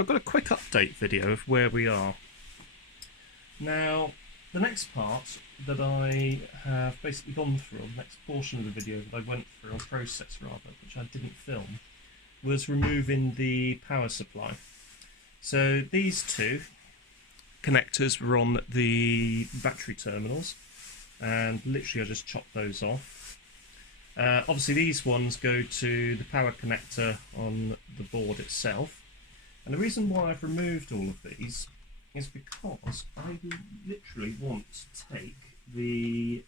So I've got a quick update video of where we are. Now, the next part that I have basically gone through, the next portion of the video that I went through, or process rather, which I didn't film, was removing the power supply. So these two connectors were on the battery terminals, and literally I just chopped those off. Obviously these ones go to the power connector on the board itself. And the reason why I've removed all of these is because I literally want to take the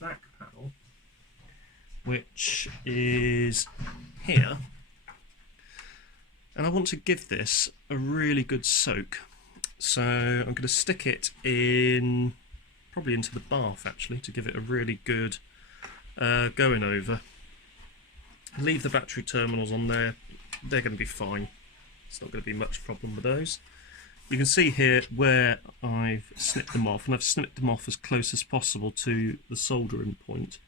back panel, which is here, and I want to give this a really good soak. So I'm going to stick it in, probably into the bath actually, to give it a really good going over. Leave the battery terminals on there, they're going to be fine. It's not going to be much problem with those. You can see here where I've snipped them off, and I've snipped them off as close as possible to the soldering point.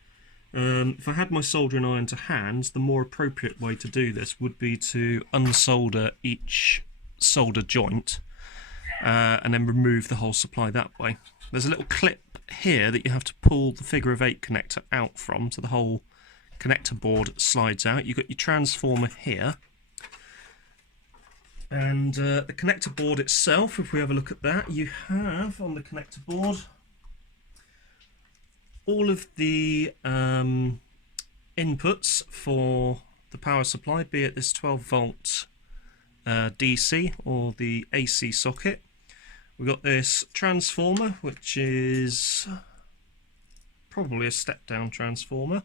If I had my soldering iron to hand, the more appropriate way to do this would be to unsolder each solder joint and then remove the whole supply that way. There's a little clip here that you have to pull the figure of 8 connector out from, so the whole connector board slides out. You've got your transformer here. And the connector board itself, if we have a look at that, you have on the connector board all of the inputs for the power supply, be it this 12 volt DC or the AC socket. We've got this transformer, which is probably a step down transformer.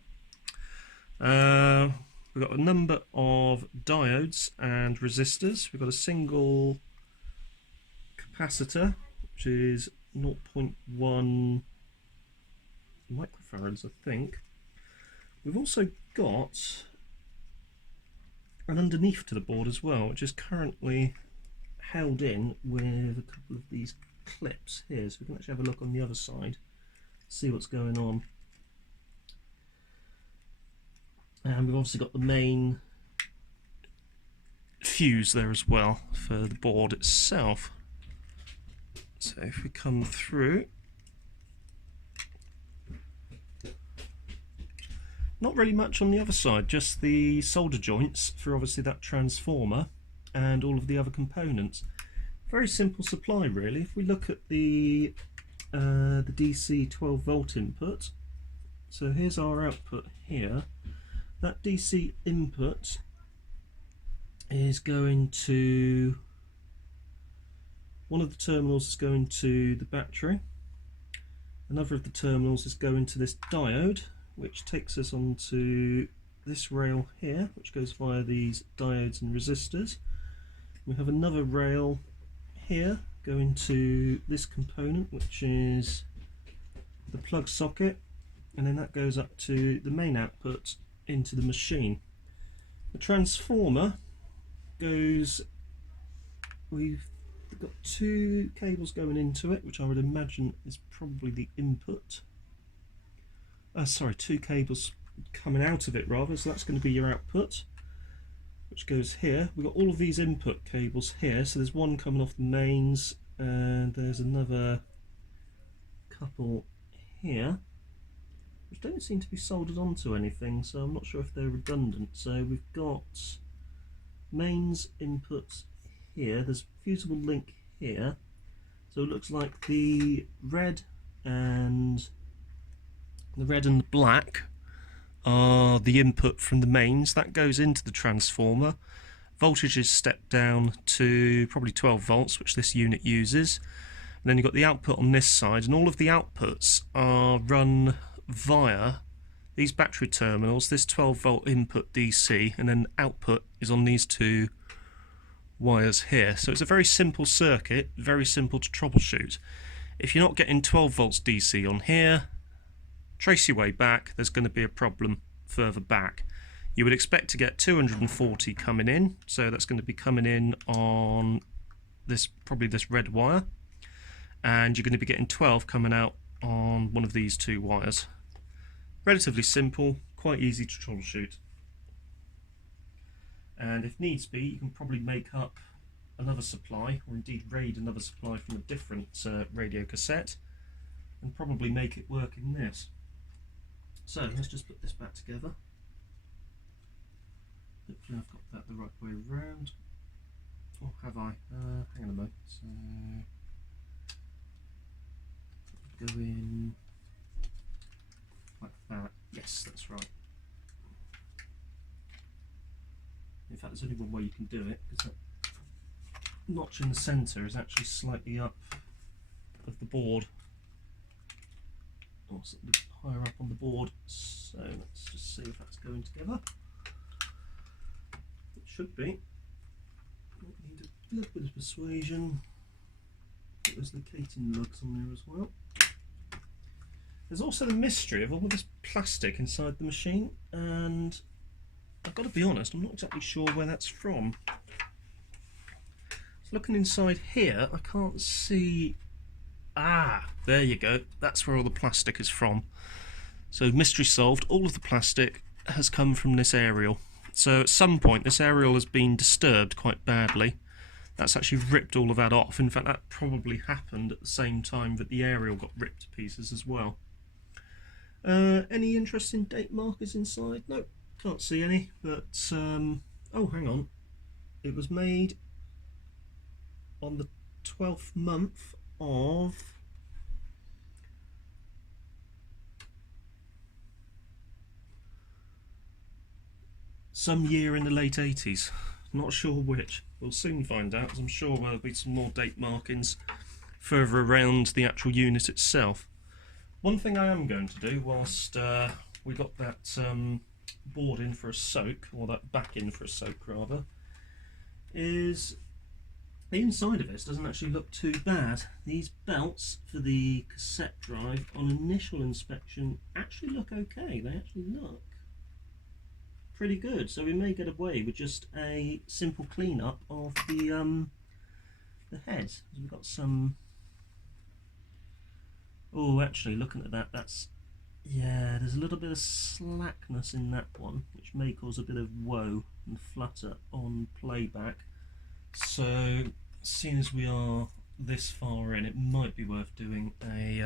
We've got a number of diodes and resistors. We've got a single capacitor, which is 0.1 microfarads, I think. We've also got an underneath to the board as well, which is currently held in with a couple of these clips here. So we can actually have a look on the other side, see what's going on. And we've obviously got the main fuse there as well for the board itself. So if we come through, not really much on the other side, just the solder joints for obviously that transformer and all of the other components. Very simple supply really. If we look at the DC 12 volt input, so here's our output here. That DC input is going to, one of the terminals is going to the battery, another of the terminals is going to this diode, which takes us onto this rail here, which goes via these diodes and resistors. We have another rail here going to this component, which is the plug socket, and then that goes up to the main output into the machine. The transformer goes, we've got 2 cables going into it, which I would imagine is probably the input. Sorry, 2 cables coming out of it rather, so that's going to be your output, which goes here. We've got all of these input cables here, so there's one coming off the mains, and there's another couple here, which don't seem to be soldered onto anything, so I'm not sure if they're redundant. So we've got mains inputs here, there's a fusible link here, so it looks like the red and the black are the input from the mains. That goes into the transformer. Voltage is stepped down to probably 12 volts, which this unit uses. And then you've got the output on this side, and all of the outputs are run via these battery terminals, this 12 volt input DC, and then output is on these 2 wires here. So it's a very simple circuit, very simple to troubleshoot. If you're not getting 12 volts DC on here, trace your way back, there's going to be a problem further back. You would expect to get 240 coming in, so that's going to be coming in on this, probably this red wire, and you're going to be getting 12 coming out on one of these 2 wires. Relatively simple, quite easy to troubleshoot. And if needs be, you can probably make up another supply, or indeed raid another supply from a different radio cassette, and probably make it work in this. So let's just put this back together. Hopefully I've got that the right way around. Or have I? Hang on a moment. So go in like that. Yes, that's right. In fact, there's only one way you can do it, because that notch in the centre is actually slightly up of the board, or slightly higher up on the board. So let's just see if that's going together. It should be. Need a little bit of persuasion. There's locating lugs on there as well. There's also the mystery of all of this plastic inside the machine, and I've got to be honest, I'm not exactly sure where that's from. So looking inside here, I can't see... Ah, there you go. That's where all the plastic is from. So mystery solved. All of the plastic has come from this aerial. So at some point this aerial has been disturbed quite badly. That's actually ripped all of that off. In fact, that probably happened at the same time that the aerial got ripped to pieces as well. Any interesting date markers inside? Nope. Can't see any, but oh, hang on. It was made on the 12th month of some year in the late 80s. Not sure which. We'll soon find out, as I'm sure there'll be some more date markings further around the actual unit itself. One thing I am going to do whilst we got that board in for a soak, or that back in for a soak rather, is the inside of this doesn't actually look too bad. These belts for the cassette drive on initial inspection actually look okay. They actually look pretty good, so we may get away with just a simple clean-up of the heads. We've got some... Oh, actually, looking at that, that's... Yeah, there's a little bit of slackness in that one, which may cause a bit of woe and flutter on playback. So, seeing as we are this far in, it might be worth doing a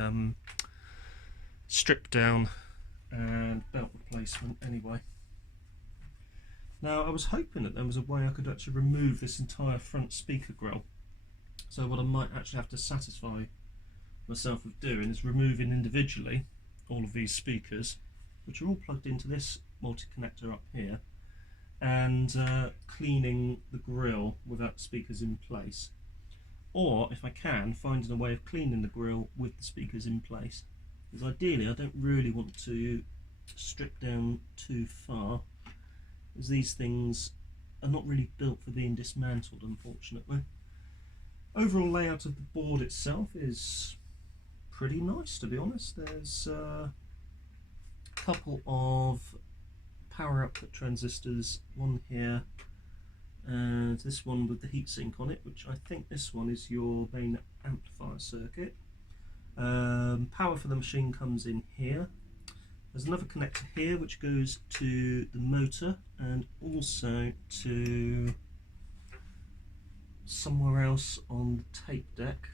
strip down and belt replacement anyway. Now, I was hoping that there was a way I could actually remove this entire front speaker grille. So what I might actually have to satisfy myself with doing is removing individually all of these speakers, which are all plugged into this multi-connector up here, and cleaning the grille without the speakers in place. Or, if I can, finding a way of cleaning the grille with the speakers in place. Because ideally I don't really want to strip down too far, as these things are not really built for being dismantled, unfortunately. Overall layout of the board itself is pretty nice, to be honest. There's a couple of power output transistors, one here and this one with the heatsink on it, which I think this one is your main amplifier circuit. Power for the machine comes in here. There's another connector here which goes to the motor and also to somewhere else on the tape deck.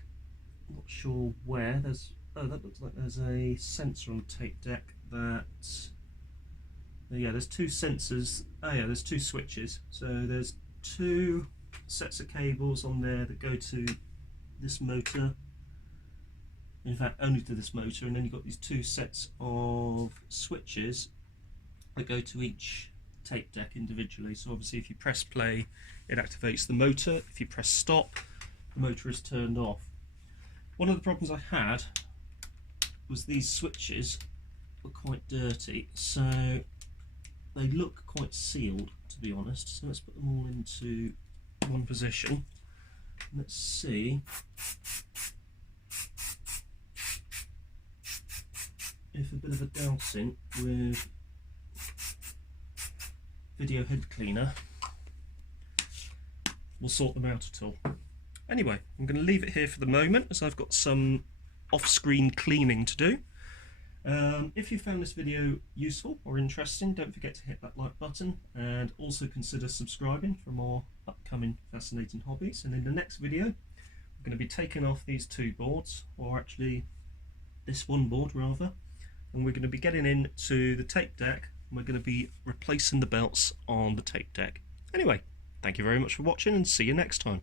Not sure where. There's, oh, that looks like there's a sensor on the tape deck that, yeah, there's two sensors. Oh yeah, there's two switches. So there's two sets of cables on there that go to this motor. In fact, only to this motor, and then you've got these two sets of switches that go to each tape deck individually. So obviously if you press play, it activates the motor. If you press stop, the motor is turned off. One of the problems I had was these switches were quite dirty, so they look quite sealed, to be honest. So let's put them all into one position. Let's see if a bit of a dousing with video head cleaner will sort them out at all. Anyway, I'm going to leave it here for the moment as I've got some off-screen cleaning to do. If you found this video useful or interesting, don't forget to hit that like button and also consider subscribing for more upcoming fascinating hobbies. And in the next video we're going to be taking off these two boards, or actually this one board rather, and we're going to be getting into the tape deck, and we're going to be replacing the belts on the tape deck. Anyway, thank you very much for watching, and see you next time.